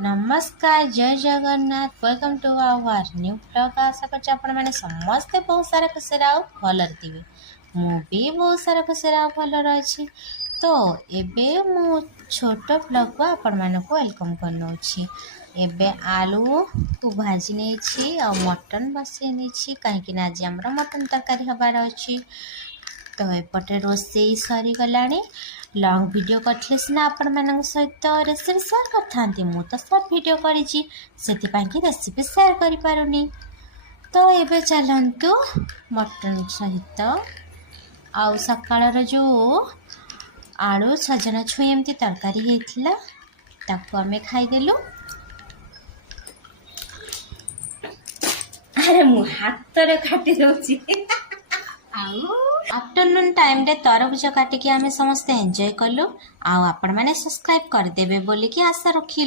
नमस्कार Jai Jagannath welcome to our new blog. आशा कर आपण मैंने समस्ते बहुत सारा खुशी भल थे। मु भी बहुत सारा खुशी भल रही। तो एबे मु छोट ब्लॉग को आपण मानक वेलकम करनोछि। एबे आलू को भाजी नहीं और मटन बसई नहीं कहीं आज आमर मटन तरकारी हबार अच्छी। तो एपटे रोषे सरीगला। लॉन्ग वीडियो करथिले सिना आपण मानक सहित रेसिपी शेयर करथांती मु तो सब वीडियो करिछि सेति कि रेसिपी शेयर करि पारुनी। तो एबे चलंतु मटन सहित आउ सकाळर जो आलू सजना छुई एमती तरकारी हेथिला ताको आमे खाइदेलु। अरे मु हाथ रे काटी दउछि। आफ्टरनून टाइम रे तरबुज काटिकी आमे समस्ते एंजॉय कलु। आपण माने सब्सक्राइब कर देबे बोली कि आशा रखिलु।